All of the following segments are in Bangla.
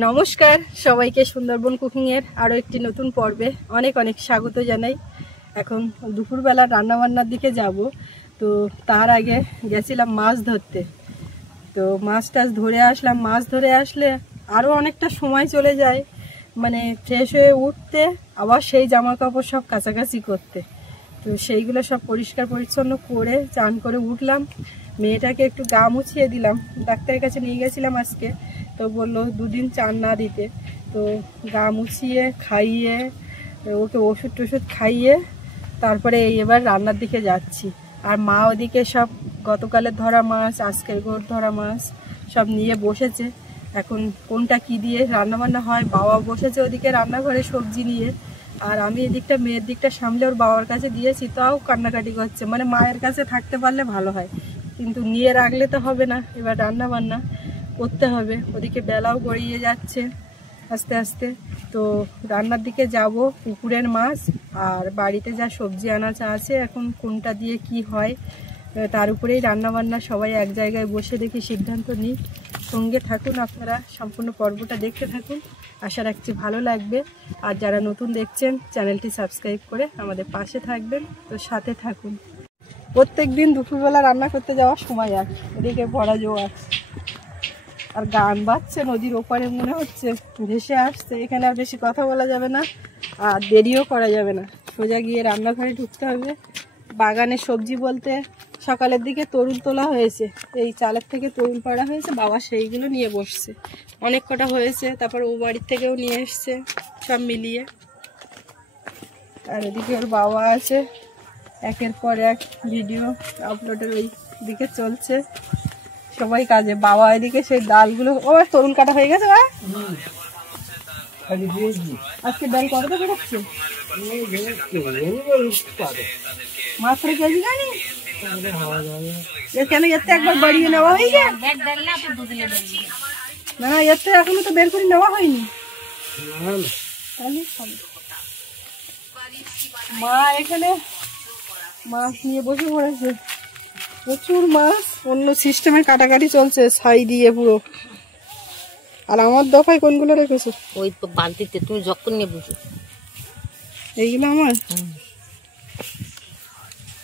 নমস্কার সবাইকে সুন্দরবন কুকিং এর আরো একটি নতুন পর্বে অনেক অনেক স্বাগত জানাই। এখন দুপুরবেলা রান্নাবান্নার দিকে যাব। তো তার আগে গেছিলাম মাছ ধরতে। তো মাছ টাছ ধরে আসলাম। মাছ ধরে আসলে আরও অনেকটা সময় চলে যায়, মানে ফ্রেশ হয়ে উঠতে, আবার সেই জামা কাপড় সব কাছাকাছি করতে। তো সেইগুলো সব পরিষ্কার পরিচ্ছন্ন করে চান করে উঠলাম। মেয়েটাকে একটু গা মুছিয়ে দিলাম, ডাক্তারের কাছে নিয়ে গেছিলাম আজকে। তো বললো দুদিন চান না দিতে। তো গা মুছিয়ে খাইয়ে ওকে ওষুধ টষুধ খাইয়ে তারপরে এবার রান্নার দিকে যাচ্ছি। আর মা ওদিকে সব গতকালের ধরা মাছ, আজকের ধরা মাছ সব নিয়ে বসেছে। এখন কোনটা কি দিয়ে রান্নাবান্না হয়, বাবা বসেছে ওদিকে রান্নাঘরে সবজি নিয়ে, আর আমি এদিকটা মেয়ের দিকটা সামলে ওর বাবার কাছে দিয়েছি। তাও কান্নাকাটি করছে, মানে মায়ের কাছে থাকতে পারলে ভালো হয়, কিন্তু নিয়ে রাখলে তো হবে না, এবার রান্না বান্না করতে হবে। ওদিকে বেলাও গড়িয়ে যাচ্ছে আস্তে আস্তে। তো রান্নার দিকে যাব। পুকুরের মাছ আর বাড়িতে যা সবজি আনাজ আছে, এখন কোনটা দিয়ে কি হয় তার উপরেই রান্নাবান্না। সবাই এক জায়গায় বসে দেখি সিদ্ধান্ত নিই। সঙ্গে থাকুন, আপনারা সম্পূর্ণ পর্বটা দেখতে থাকুন, আশা রাখছি ভালো লাগবে। আর যারা নতুন দেখছেন চ্যানেলটি সাবস্ক্রাইব করে আমাদের পাশে থাকবেন। তো সাথে থাকুন। প্রত্যেক দিন দুপুরবেলা রান্না করতে যাওয়ার সময় আর এদিকে ভরা জোয়ার আর গান বাজছে নদীর ওপারে, মনে হচ্ছে ভেসে আসছে। এখানে আর বেশি কথা বলা যাবে না, আর দেরিও করা যাবে না, সোজা গিয়ে রান্নাঘরে ঢুকতে হবে। বাগানে সবজি বলতে সকালের দিকে তরুল তোলা হয়েছে, এই চালের থেকে তরুল পাড়া হয়েছে, বাবা সেইগুলো নিয়ে বসছে। অনেক কটা হয়েছে, তারপর ও বাড়ির থেকেও নিয়ে এসছে, সব মিলিয়ে। আর এদিকে ওর বাবা আছে, একের পর এক ভিডিও আপলোডের ওই দিকে চলছে, সবাই কাজে। বাবা এদিকে সেই ডালগুলো, ও তরুল কাটা হয়ে গেছে। আজকে ডাল কতটা বেরোচ্ছে? মাত্র কেজি জানি কেন, এর তো একবার বাড়িয়ে নেওয়া হয়েছে। না না, এর তো এখনো তো বের করে নেওয়া হয়নি। মা এখানে মাছ নিয়ে বসে পড়েছে, প্রচুর মাছ। অন্য সিস্টেমের কাটাকাটি চলছে, ছাই দিয়ে পুরো। আর আমার দফায় কোনগুলো রেখেছো? ওই তো বালতিতে, তুমি যখন নিয়ে বুঝো এইগুলো আমার।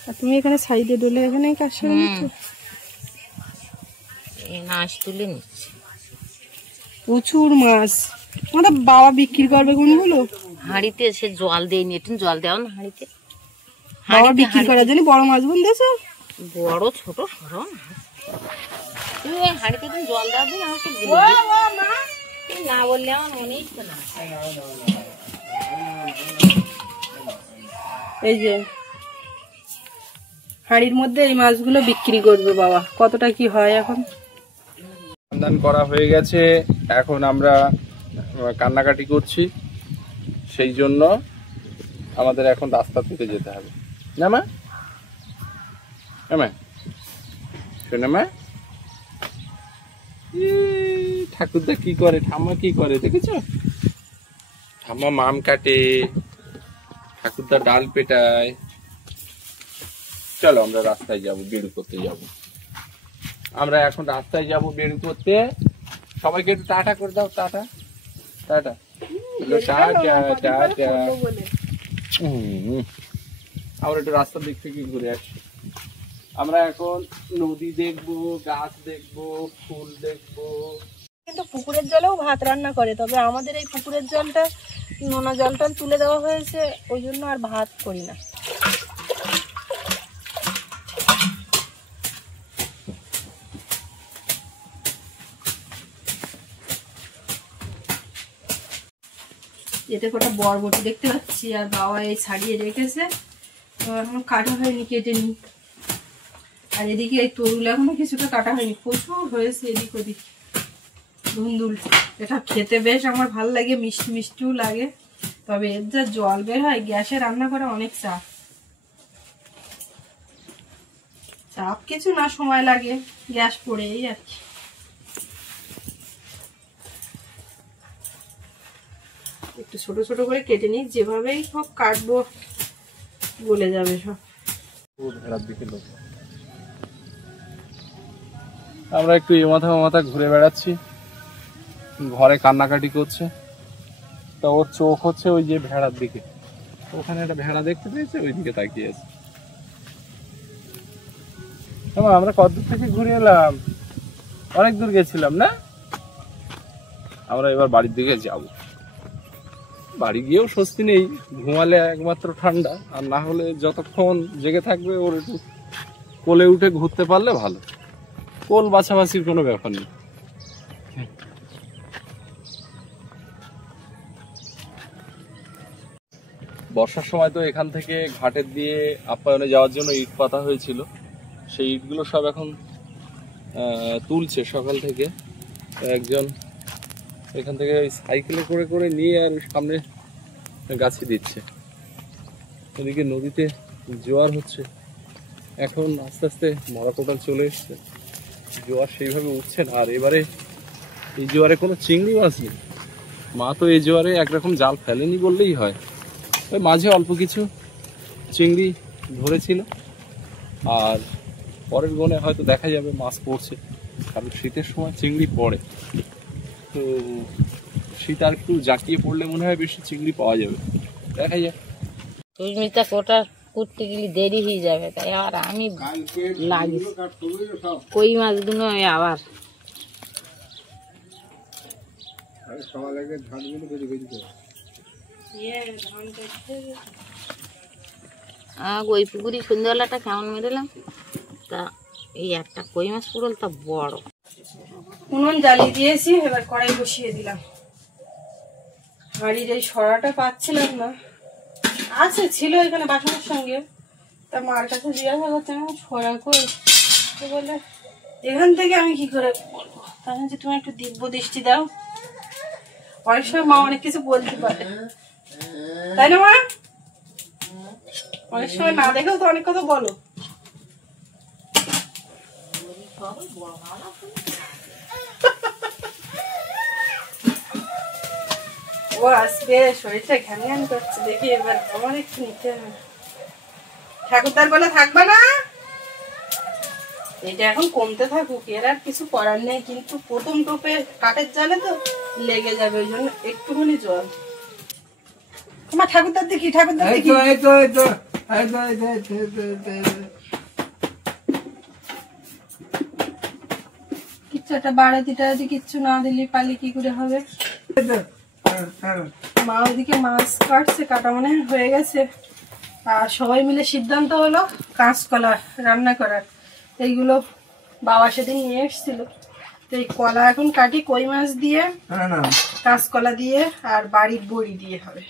আর তুমি এখানে ছাই দিয়ে ডলে এখানে কাজ করে নিচ্ছ। মাছ তুলে নিচ্ছে, প্রচুর মাছ। আমাদের বাবা বিক্রি করবে কোনগুলো? হাঁড়িতে সে জল দেয়নি, একটু জল দেওয়া না হাঁড়িতে। বাবা বিক্রি করার জন্য বড় মাছ বোন দিয়েছো? বড় ছোট সরো তুমি ওই হাঁড়িতে তুমি জল দেওয়া দিন আমাকে না বললে আমার মনেই তো না। এই যে হাঁড়ির মধ্যে এই মাছগুলো বিক্রি করবে বাবা। কতটা কি হয় এখন? রান্না করা হয়ে গেছে, এখন আমরা কান্নাকাটি করছি, সেই জন্য আমাদের এখন রাস্তা থেকে যেতে হবে। না মা, শোনা মা, ঠাকুরদা কি করে, ঠাম্মা কি করে দেখেছো? ঠাম্মা মাম কাটে, ঠাকুরদা ডাল পেটায়। চলো আমরা রাস্তায় যাব, বেড়ু করতে যাব। আমরা এখন রাস্তায় যাব বেড়ু করতে। সবাইকে একটু টাটা করে দাও, টাটা টাটা টাটা টাটা। আমরা একটু রাস্তার দিক থেকে ঘুরে আসি। আমরা এখন নদী দেখবো, গাছ দেখবো, ফুল দেখবো। কিন্তু পুকুরের জলেও ভাত রান্না করে, তবে আমাদের এই পুকুরের জলটা নোনা জলটা তুলে দেওয়া হয়েছে, ওই জন্য আর ভাত করি না। এতে কটা বরবটি দেখতে পাচ্ছি, আর বাবা এই ছাড়িয়ে রেখেছে, তো এখনো কাটা হয়নি, কেটে নি। আর এদিকে এই তরুল এখনো কিছুটা কাটা হয়নি, প্রচুর হয়েছে এদিক ওদিক ধুন্দুল। এটা খেতে বেশ আমার ভালো লাগে, মিষ্টি মিষ্টিও লাগে, তবে এর যা জল বের হয়, গ্যাসে রান্না করা অনেক চাপ। চাপ কিছু না, সময় লাগে, গ্যাস পড়ে এই আর কি। একটু ছোট ছোট করে কেটে নিই, যেভাবেই সব কাটবো গলে যাবে সব। আমরা একটু এ মাথা ঘুরে বেড়াচ্ছি। ঘরে কান্নাকাটি করছে। তা ওর চোখ হচ্ছে ওই যে ভেড়ার দিকে, ওখানে একটা ভেড়া দেখতে পেয়েছে, ওই দিকে তাকিয়ে আছে। আমরা কত দূর থেকে ঘুরে এলাম, অনেক দূর গেছিলাম না? আমরা এবার বাড়ির দিকে যাব। বাড়ি গিয়েও স্বস্তি নেই, ঘুমালে একমাত্র ঠান্ডা, আর না হলে যতক্ষণ জেগে থাকবে ওর একটু কোলে উঠে ঘুরতে পারলে ভালো। কোল বাছাবাছির কোনো ব্যাপার নেই। বর্ষার সময় তো এখান থেকে ঘাটের দিয়ে আপ্যায়নে যাওয়ার জন্য ইট পাতা হয়েছিল, সেই ইটগুলো সব এখন তুলছে সকাল থেকে। একজন এখান থেকে সাইকেলে করে করে নিয়ে আর সামনে গাছে দিচ্ছে। এদিকে নদীতে জোয়ার হচ্ছে, এখন আস্তে আস্তে মরা কোটাল চলে এসছে, জোয়ার সেইভাবে উঠছে না। আর এবারে এই জোয়ারে কোনো চিংড়ি মাছ নেই। মা তো এই জোয়ারে একরকম জাল ফেলেনি বললেই হয়। ওই মাঝে অল্প কিছু চিংড়ি ধরেছিল, আর পরের গনে হয়তো দেখা যাবে মাছ পড়ছে, কারণ শীতের সময় চিংড়ি পড়ে। তো শীত আর একটু জাঁকিয়ে পড়লে মনে হয় বেশি চিংড়ি পাওয়া যাবে, দেখা যাক। সুস্মিতা কোটা করতে গেলে দেরি হয়ে যাবে, তাই আবার আমি লাগি কই মাছগুলো আবার ওই পুকুরি সন্ধ্যাবেলাটা কেমন মেরেলাম, তা এই একটা কই মাছ পুরল, তা বড়। উনুন জ্বালিয়ে দিয়েছি, এবার কড়াই বসিয়ে দিলাম। হাঁড়ির এই সরাটা পাচ্ছিলাম না, আছে ছিল এখানে বাসনের সঙ্গে, তা মার কাছে জিজ্ঞাসা করছে আমি সরা কই, তো বলে এখান থেকে আমি কি করে বলবো, তাহলে যে তুমি একটু দিব্য দৃষ্টি দাও। অনেক সময় মা অনেক কিছু বলতে পারে, তাই না মা? অনেক সময় না দেখেও তো অনেক কথা বলো। ও আসবে, শরীরটা ঘ্যান ঘ্যান করছে, দেখি এবার আমার একটু নিতে হবে। ঠাকুরদার বলে থাকবে না, এটা এখন কমতে থাকুক, এর আর কিছু করার নেই, কিন্তু প্রথম টোপে কাঠের জালে তো লেগে যাবে, ওই জন্য একটুখানি জল। তোমার ঠাকুরদার দেখি, ঠাকুরদার দেখি, কিচ্ছু একটা বাড়াতি টাড়াতি কিচ্ছু না দিলে পালি কি করে হবে। মা ওদিকে মাছ কাটছে, কাটা মনে হয়ে গেছে, আর সবাই মিলে সিদ্ধান্ত হলো কাঁচকলা রান্না করার। এইগুলো বাবা সেদিন নিয়ে এসেছিল, তো এই কলা এখন কাটি কই মাছ দিয়ে, কাঁচকলা দিয়ে আর বাড়ির বড়ি দিয়ে হবে।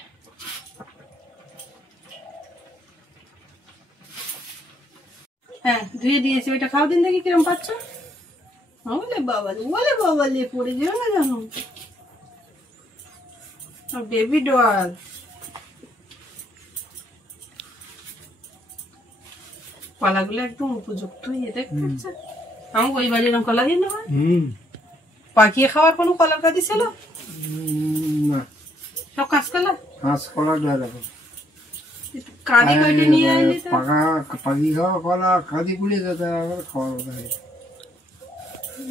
হ্যাঁ ধুয়ে দিয়েছি, ওইটা খাও দিন দেখি কিরম পাচ্ছ। বলে বাবালে পড়ে যেও না জানো, বেবি ডল। কলাগুলো একদম উপযুক্ত ইয়ে দেখতে পাচ্ছে। আমাকে ওই বাড়ি এরকম কলা দিয়ে নেওয়া, পাকিয়ে খাওয়ার কোনো কলা কাদি ছিল সব কাঁচকলা, কাঁচকলা দেখো কাঁদি কয়টা নিয়ে আইলি, পাখি খাওয়া কলা কাঁদি পুড়ে যেতে খাওয়া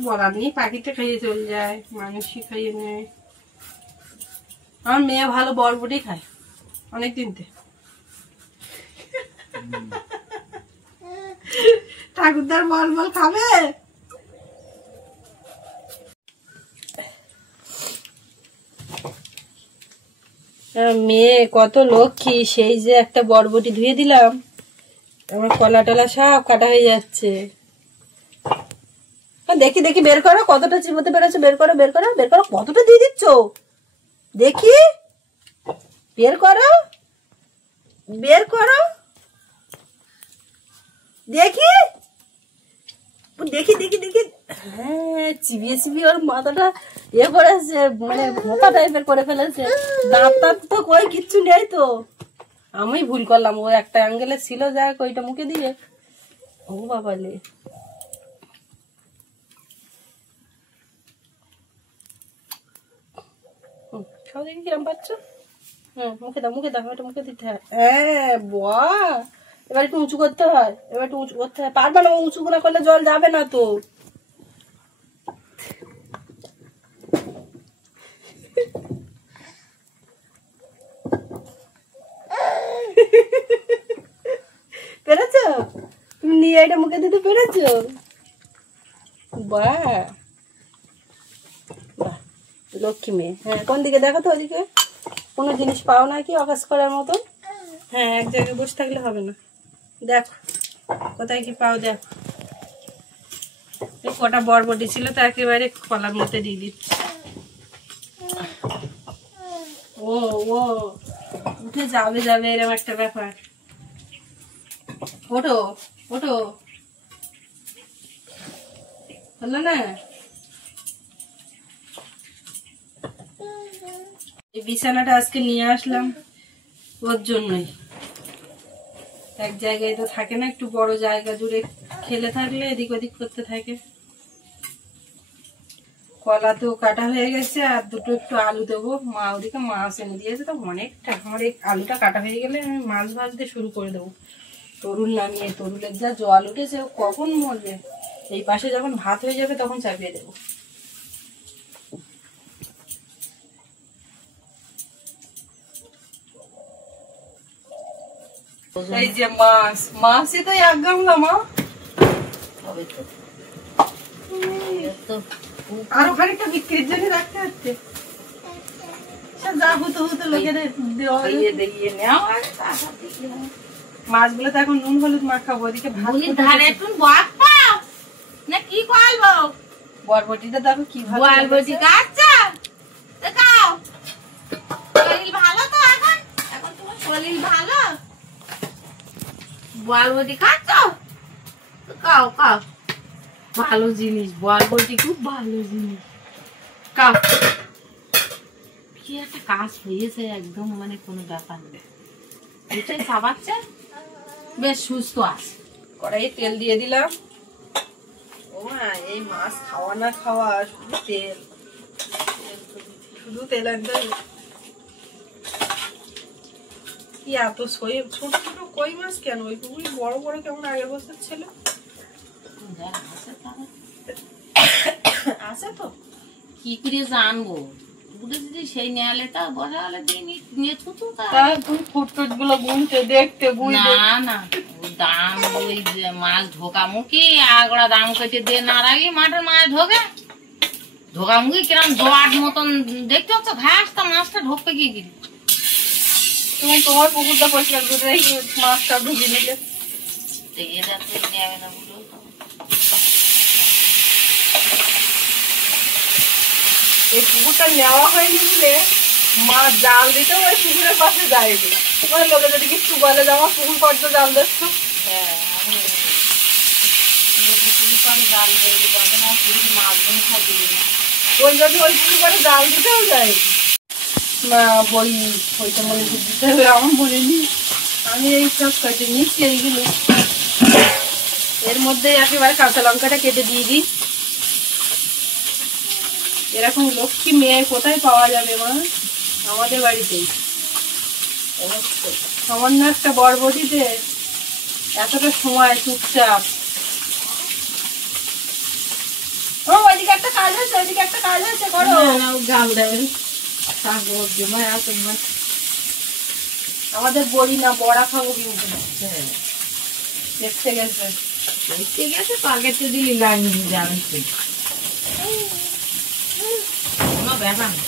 বলার নেই, পাখিতে খাইয়ে চলে যায়, মানুষই খাইয়ে নেয়। আমার মেয়ে ভালো বরবটি খায় অনেক দিনতে। ঠাকুরদার বল বল খাবে, মেয়ে কত লক্ষ্মী, সেই যে একটা বরবটি ধুয়ে দিলাম, আমার কলা টলা সব কাটা হয়ে যাচ্ছে। দেখি দেখি বের করো, কতটা চিবোতে পেরেছো, বের করো বের করো বের করো, কতটা দিয়ে দিচ্ছ দেখি, বের করো বের করো দেখি দেখি দেখি দেখি। হ্যাঁ চিবিয়ে চিবিয়ে ওর মাথাটা ইয়ে করেছে, মানে মোটা টাইপের করে ফেলেছে, দাঁত টাত তো কই কিচ্ছু নেই। তো আমি ভুল করলাম, ও একটা অ্যাঙ্গেলে ছিল, যাক ওইটা মুখে দিয়ে। ও বাবালে, খাও দেখি কিরম পাচ্ছ। মুখে দাও মুখে দাও, এটা মুখে দিতে হয়। হ্যাঁ বাহ, এবার একটু উঁচু করতে হয়, এবার একটু উঁচু করতে হয়। পারবে না, উঁচু না করলে জল যাবে না তো। এটা মুখে দিতে পেরেছো? বাহ বাহ, লক্ষ্মী মেয়ে। হ্যাঁ, কোন দিকে দেখো তো, ওদিকে কোনো জিনিস পাও নাকি অকাজ করার মতো? হ্যাঁ, এক জায়গায় বসে থাকলে হবে না, দেখো কোথায় কি পাও দেখো। এই কটা বরবটি ছিল তো একেবারে কলার মধ্যে দিয়ে দিচ্ছি। ও ও উঠে যাবে যাবে এরকম একটা ব্যাপার। ওঠো ওঠো, হলো না? এই বিছানাটা আজকে নিয়ে আসলাম ওর জন্যই। এক জায়গায় তো থাকে না, একটু বড় জায়গা জুড়ে খেলে থাকলে এদিক ওদিক করতে থাকে। কলা তো কাটা হয়ে গেছে, আর দুটো একটু আলু দেবো। মা ওদিকে মাছ এনে দিয়েছে তো অনেকটা, আমার এই আলুটা কাটা হয়ে গেলে আমি মাছ ভাজতে শুরু করে দেবো। তরুল নামিয়ে, তরুলের যা জল উঠেছে, ও কখন মরবে। এই পাশে যখন ভাত হয়ে যাবে তখন চাপিয়ে দেবো। এই যে মাছ, মাছই তো এক গামলা মা। আরো খানিকটা বিক্রির জন্য রাখতে হচ্ছে। মাছগুলো তো এখন নুন হলুদ মাখাবো, ওদিকে বরবটিটা দেখো কি বরবটি কাটছে। ভালো তো এখন, এখন তোমার শরীর ভালো, বরবটি খাচ্ছ? খাও খাও, ভালো জিনিস, বরবটি খুব ভালো জিনিস, খাও। কি একটা কাজ হয়েছে একদম, মানে কোনো ব্যাপার নেই, এটাই খাবাচ্ছে, বেশ সুস্থ আছে। কড়াইয়ে তেল দিয়ে দিলাম। ও মা, এই মাছ খাওয়া না খাওয়া, শুধু তেল, শুধু তেল একদম। কি এত ছোট ছোট কই মাছ কেন? ওইগুলি বড় বড় কেমন আগের বছর ছিল। আছে তো, কি করে জানবো, যদি সেই নেয়ালেটা বসালে নিয়ে ছুটু ফুটফুট গুলো গুনতে দেখতে না না, দাম ওই মাছ ঢোকামুখি আগড়া দাম কেটে দিয়ে না রাখি মাঠের মাছ ঢোকামুখি কিরম জোয়াট মতন দেখতে হচ্ছে, ঘাসটা মাছটা ঢোকতে গিয়ে গিয়ে তুমি তোমার পুকুরটা পরিষ্কার করে রেখে মাছটা ঢুকিয়ে নিলে নেবে না বুঝলো। এই পুকুরটা নেওয়া হয়নি বলে মাছ জাল দিতে ওই পুকুরের পাশে যায়নি। তোমার লোকে যদি কিছু বলে যে আমার পুকুর পর্য জাল দিচ্ছ, হ্যাঁ আমি পুকুর পাড়ে জাল দিয়ে যাবে না, পুকুর মাছগুলো খাইয়ে না, ওই যদি ওই পুকুর পাড়ে জাল দিতেও যায় না। বই ওইটা মনে দিতে হবে, আমার বলিনি। আমি এই সব কেটে নিচ্ছি এইগুলো। এর মধ্যে একেবারে কাঁচা লঙ্কাটা কেটে দিয়ে দিই। এরকম লক্ষ্মী মেয়ে কোথায় পাওয়া যাবে মা? আমাদের বাড়িতেই। সামান্য একটা বরবটিতে এতটা সময় চুপচাপ। ও ওইদিকে একটা কাজ আছে, ওইদিকে একটা কাজ আছে, করো। জাল দেবেন আমাদের বড়ি না বড়া খাবো কিন্তু দেখতে গেছে পাকেটে দিলি লাইন জানেন কোনো ব্যাপার না।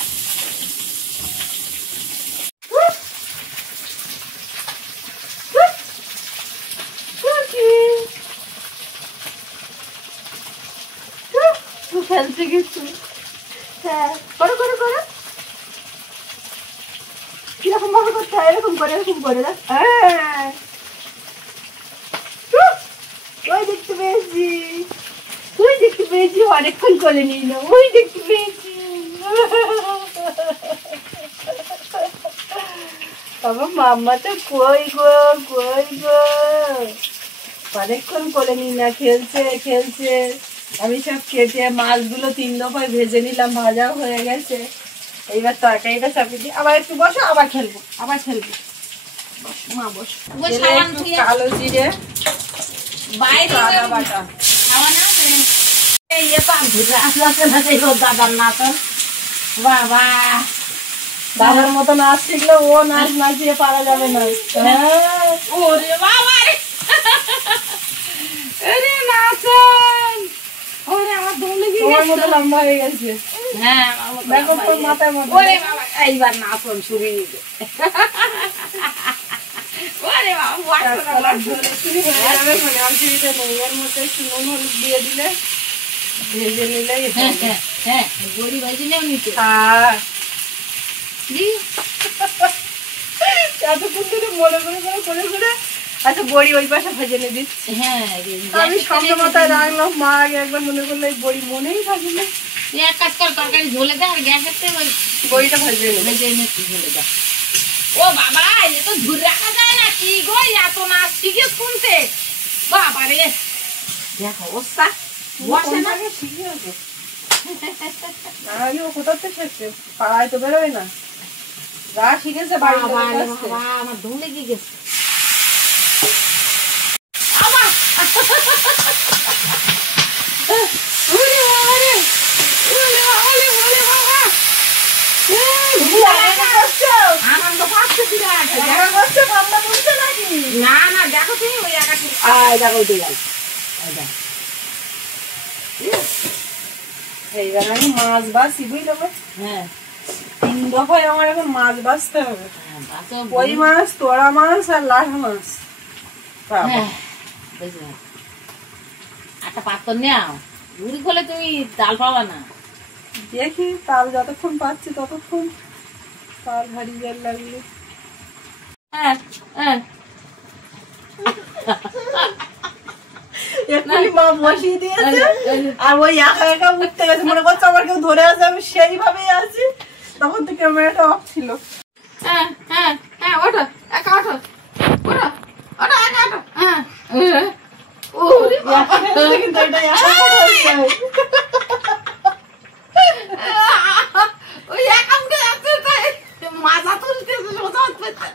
খেলতে গেছি। হ্যাঁ, করো করো করো। কিরকম ভাবে করতে হয়? এরকম করে, এরকম করে না। হ্যাঁ, ওই দেখতে পেয়েছি, ওই দেখতে পেয়েছি, অনেকক্ষণ করে নিল, ওই দেখতে পেয়েছি। আমার মাম্মা তো কই গো, কই গো, অনেকক্ষণ করে নি না, খেলছে খেলছে। আমি সব কেটে মাছগুলো 3 দফায় ভেজে নিলাম, ভাজাও হয়ে গেছে। এইবার তরকারিটা চাপিয়ে দিই। আবার একটু বসো, আবার খেলবো, আবার খেলবো। বসো মা, বসো। একটু কালো জিরে, বাইরে আদা বাটা। বাবা বাবার মতো নাচ শিখলে ও নাচ নাচিয়ে পারা যাবে না। ওরে বাবা রে, আরে নাচন ওরে আমার দম লেগে তোমার গেছে মতো লম্বা হয়ে গেছে। হ্যাঁ আমার মতো দেখো লম্বা তোর হয়ে মাথার গেছে। মধ্যে। ওরে বাবা এইবার নাচন শুরু হয়েছে ওরে বাবা কাঁচকলার ঝোল একটুখানি হয়ে যাবে, মানে অসুবিধা নেই। এর মধ্যে একটু নুন হলুদ দিয়ে দিলে, ভেজে নিলেই হ্যাঁ হবে। হ্যাঁ হ্যাঁ বড়ি ভাজি নেও নিতে আর দি এতক্ষণ ধরে মনে করে আচ্ছা বড়ি ওই পাশে ভেজে নিয়ে দিচ্ছি। হ্যাঁ আমি সামনে মাথায় রাখলাম, মা আগে একবার মনে করলে এই বড়ি মনেই থাকে না। তুই এক কাজ কর তরকারি ঝোলে দে আর গ্যাসের থেকে ওই বড়িটা ভেজে নেবে। ভেজে এনে একটু ঝোলে দে ও বাবা এ তো ঝুল রাখা যায় না কি গো এত নাচ শিখে শুনতে বাবা রে দেখ অবস্থা বসে না শিখে আছে আগে ও কোথাও তো শিখছে, পাড়ায় তো বেরোয় না, যা শিখেছে বাড়িতে বাবা রে বসে। বাবা আমার দম লেগে গেছে বাবা ওরে বাবা রে ওরে বাবা রে ওরে বাবা তুমি একা করছো? আনন্দ পাচ্ছে বিরাট একা করছো, ঠান্ডা পড়ছে নাকি? না না দেখো তুমি ওই একাটি আয় দেখো উঠে গেল। এইবার আমি মাছ বাছি, বুঝলে তো? হ্যাঁ 3 দফায় আমার এখন মাছ বাছতে হবে। বাসো কই মাছ, তোড়া মাছ আর লাঠা মাছ। বাবা, হ্যাঁ বুঝলাম একটা পাত্র নেও রুটি করলে তুমি ডাল পাবা না দেখি তাল যতক্ষণ পাচ্ছি ততক্ষণ, তাল হারিয়ে লাগলো। হ্যাঁ হ্যাঁ এক্ষুনি মা বসিয়ে দিয়েছে, আর ওই একা একা উঠতে গেছে, মনে করছে আমার কেউ ধরে আছে, আমি সেইভাবেই আছি। তখন তো ক্যামেরাটা অফ ছিল। হ্যাঁ হ্যাঁ হ্যাঁ ওঠো একা ওঠো ওঠো ওঠো একা ওঠো হ্যাঁ ওরে বাবা কিন্তু এটা একা একা হচ্ছে। ওই একা উঠে যাচ্ছে তাই মাজা তুলতেছে সোজা উঠতেছে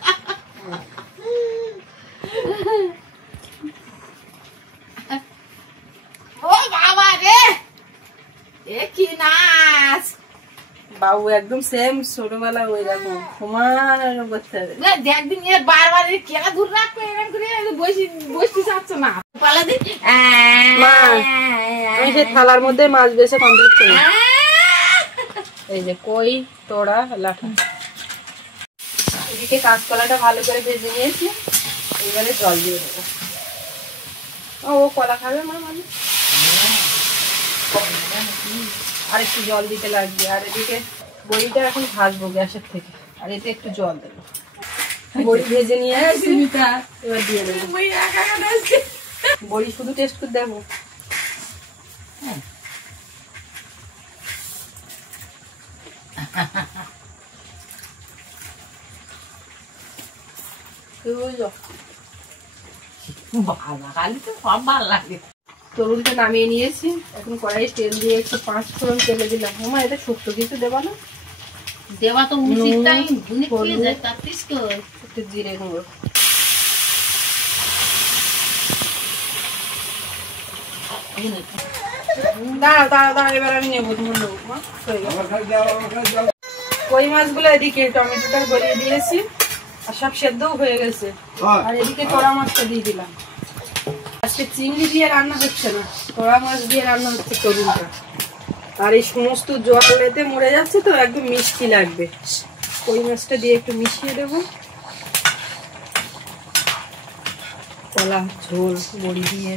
ও বাবা রে এ কি নাচ বাবু একদম সেম ছোটবেলা ওই রকম সমান করতে হবে। একদিন এ বারবার কেনা দূর রাখবে এরকম করে বসতে চাচ্ছে না পালা দি মা, আমি সেই থালার মধ্যে মাছ বেছে কমপ্লিট করি। এই যে কই, তোড়া, লাঠা। এদিকে কাঁচকলাটা ভালো করে ভেজে নিয়েছি, এবারে জল দিয়ে দেবো। ও কলা খাবে মা মানে? আর একটু জল দিতে লাগবে। আর এদিকে বড়িটা এখন ভাজবো গ্যাসের থেকে, আর এতে একটু জল দেবো। বড়ি ভেজে নিয়ে আসছি, এবার দিয়ে দেবো। বড়ি শুধু টেস্ট করে দেবো। বাবা খালি তো সব ভালো লাগে তরুণটা নামিয়ে নিয়েছি, এখন কড়াই তেল দিয়ে একটু 5 ফোড়ন তেলে দিলাম। মামা এটা শুক্তো কিছু দেবা না? দেওয়া তো উচিত তাই ধুনে খুলে যায় তার পিস একটু জিরে গুঁড়ো, দাঁড়া এবার আমি নেবো, ধুন দেবো মা। হয়ে গেল। কই মাছগুলো এদিকে টমেটোটা গলিয়ে দিয়েছি, আর সব সেদ্ধও হয়ে গেছে। আর এদিকে তোড়া মাছটা দিয়ে দিলাম। আজকে চিংড়ি দিয়ে রান্না হচ্ছে না, তোড়া মাছ দিয়ে রান্না হচ্ছে তরুণটা। আর এই সমস্ত জল এতে মরে যাচ্ছে তো, একদম মিষ্টি লাগবে। কই মাছটা দিয়ে একটু মিশিয়ে দেবো। কলা ঝোল বড়ি দিয়ে,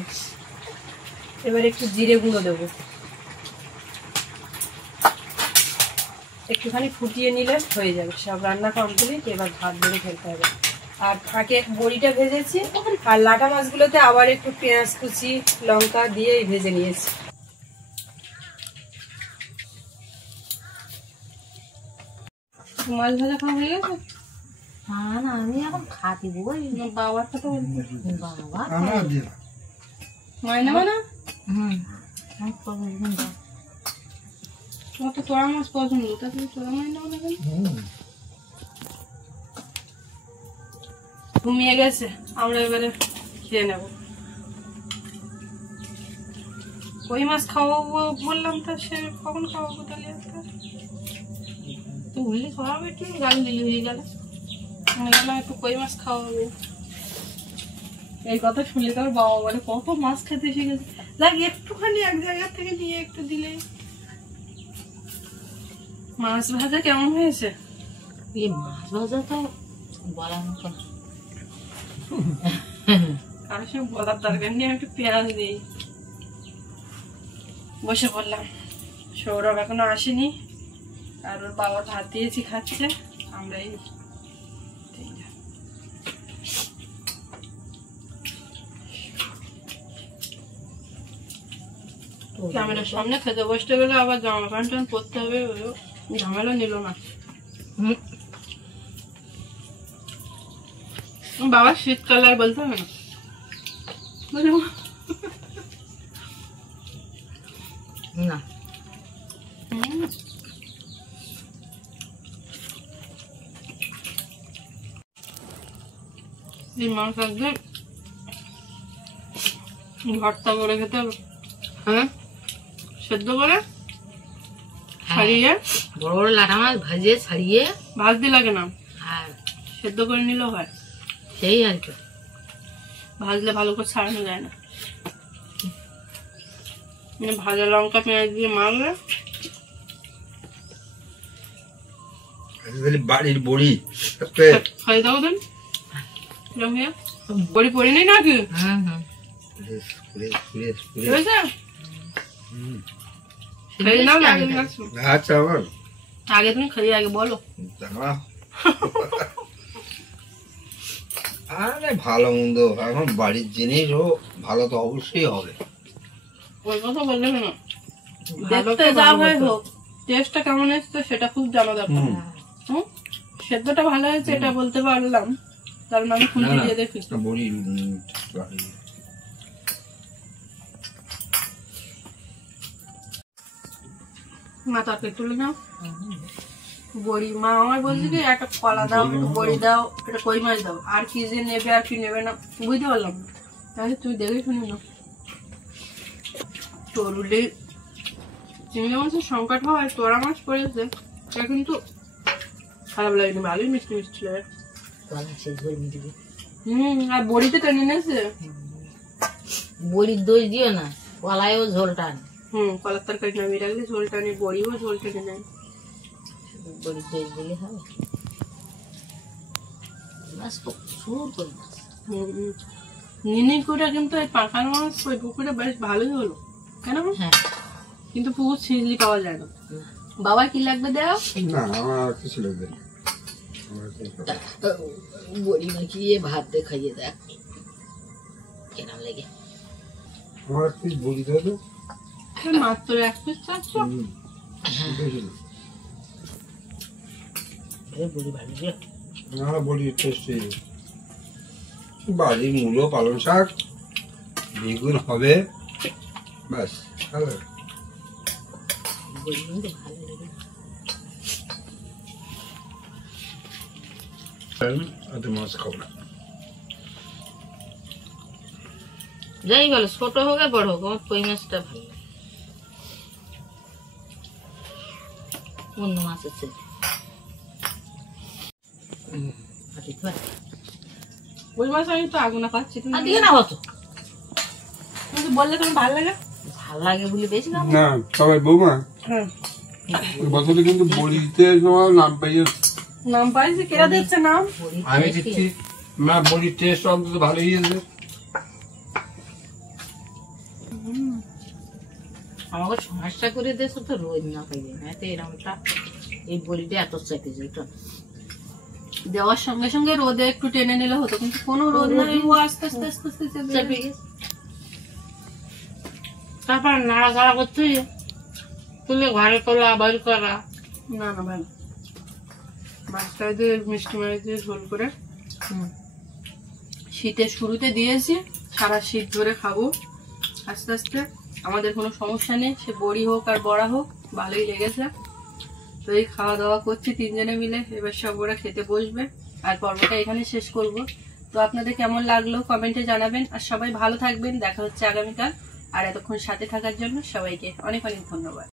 এবার একটু জিরে গুঁড়ো দেবো, একটুখানি ফুটিয়ে নিলে হয়ে যাবে। সব রান্না কমপ্লিট, এবার ভাত বেড়ে ফেলতে হবে। আর ফাঁকে বড়িটা ভেজেছি, আর লাটা মাছগুলোতে আবার একটু পেঁয়াজ কুচি লঙ্কা দিয়ে ভেজে নিয়েছি। মাছ ভাজা খাওয়া হয়ে গেছে? হ্যাঁ না আমি এখন খাতি বই বাবার কথা বলছি, বাবা মায়না না হুম তোমার তো তোড়া মাছ পছন্দ, তা তুমি তোড়া মায়না না কেন? ঘুমিয়ে গেছে, আমরা এবারে খেয়ে নেব। কই মাছ খাওয়াবো বললাম, তো সে কখন খাওয়াবো তাহলে? তুই উল্লি খাওয়াবে একটু গাল দিলি হয়ে গেল মনে গেলাম একটু কই মাছ খাওয়াবো। এই কথা শুনলে তো আমার বাবা বলে কত মাছ খেতে শিখেছে, দেখ একটুখানি এক জায়গা থেকে নিয়ে একটু দিলে। মাছ ভাজা কেমন হয়েছে? এই মাছ ভাজা তো বলার মতো না। কারোর সঙ্গে বলার দরকার নেই, একটু পেঁয়াজ দিই। বসে পড়লাম, সৌরভ এখনো আসেনি, আর ওর বাবা ভাত দিয়েছি খাচ্ছে, আমরা এই ক্যামেরার সামনে খেতে বসতে গেলে আবার জামা প্যান্ট ট্যান্ট পরতে হবে, ঝামেলা নিল না। বাবা শীতকালে আর বলতে হবে না, না এই মাছ একদম ভর্তা করে খেতে হবে। হ্যাঁ সেদ্ধ করে ছাড়িয়ে বড় বড় লাটা মাছ ভাজিয়ে ছাড়িয়ে ভাজতে লাগে না, আর সেদ্ধ করে নিলেও হয়। সেই আর কি, ভাজলে ভালো করে ছাড়ানো যায় না, মানে ভাজা লঙ্কা পেঁয়াজ দিয়ে মারলে। বাড়ির বড়ি খাই দাও দেন, বড়ি পড়ি নেই নাকি? হুম হুম খেয়ে নাও আগে, আচ্ছা আমার আগে তুমি খেয়ে আগে বলো। আরে ভালো মন্দ এখন বাড়ির জিনিস ও ভালো তো অবশ্যই হবে। ওই কথা বললে না, দেখতে যা হয় হোক, টেস্টটা কেমন এসছে সেটা খুব জানা দরকার। সেদ্ধটা ভালো হয়েছে এটা বলতে পারলাম, কারণ আমি খুঁটি দিয়ে দেখি। বড়ি মা তরকারি তুলে নাও। বড়ি মা আমার বলছে কি একটা কলা দাও, বড়ি দাও, একটা কই মাছ দাও, আর কি যে নেবে আর কি নেবে না বুঝতে পারলাম না। তাহলে তুই দেখে শুনি না, তরুলি চিংড়ি মাছের সংকট হয়, তোরা মাছ পড়েছে, এটা কিন্তু খারাপ লাগেনি, ভালোই মিষ্টি মিষ্টি লাগে। আর বড়িতে টেনে নিয়েছে। বড়ির দই দিও না, কলায়ও ঝোল টান। কলার তরকারি নামিয়ে রাখলে ঝোল টানে, বড়িও ঝোল টেনে নেয়। বড়ির দই দিলে হবে। মাছ প্রচুর করে মাছ। নিনি করে কিন্তু এই পাঁকার মাছ ওই পুকুরে বেশ ভালোই হলো, কেন? হ্যাঁ কিন্তু পুকুর ছিঁড়লি পাওয়া যায় না। বাবা কি লাগবে দেওয়া? না আমার কিছু লাগবে না। বড়ি মাখিয়ে ভাত দিয়ে খাইয়ে দেখ কেমন লাগে। আমার পিস বড়ি দাও তো। মাত্র এক পিস চাচ্ছ? বড়ি ভালো লাগে। না বড়ির টেস্ট বাড়ির মূলো পালং শাক বেগুন হবে ব্যাস ভালো। বড়ি কিন্তু ভালো লাগে। অত মাছ খাবো না। যাই বলো ছোট হোক আর বড় হোক, আমার কই মাছটা ভালো লাগে। অন্য মাছ আছে ওই মাছ আমি তো আগুনা পাচ্ছি, তুমি দিকে না হতো বললে তুমি ভালো লাগে। ভালো লাগে বলে বেশি না। না সবাই বৌমা হ্যাঁ বছরে কিন্তু বড়িতে তোমার নাম পাইয়েছে। নাম পাইছে, কেরা দিচ্ছে নাম? আমি দিচ্ছি না, বড়ির টেস্ট অন্তত ভালোই আছে। আমাকে সমস্যা করে দিয়েছে তো রোজ না পাইবে না, এত এরকমটা এই বড়িটা এত চেপে যেত। দেওয়ার সঙ্গে সঙ্গে রোদে একটু টেনে নিলে হতো, কিন্তু কোনো রোদ নাই, ও আস্তে আস্তে আস্তে আস্তে চেপে গেছে। তারপর নাড়াচাড়া করতে তুলে ঘরে তোলা আবার করা। না না ভালো। মাছটা দিয়ে মিষ্টি মাছ দিয়ে ঝোল করে শীতের শুরুতে দিয়েছি, সারা শীত ধরে খাবো আস্তে আস্তে, আমাদের কোনো সমস্যা নেই, সে বড়ি হোক আর বড়া হোক, ভালোই লেগেছে। তো এই খাওয়া দাওয়া করছি তিনজনে মিলে, এবার সব ওরা খেতে বসবে আর পর্বটা এখানে শেষ করব। তো আপনাদের কেমন লাগলো কমেন্টে জানাবেন, আর সবাই ভালো থাকবেন, দেখা হচ্ছে আগামীকাল। আর এতক্ষণ সাথে থাকার জন্য সবাইকে অনেক অনেক ধন্যবাদ।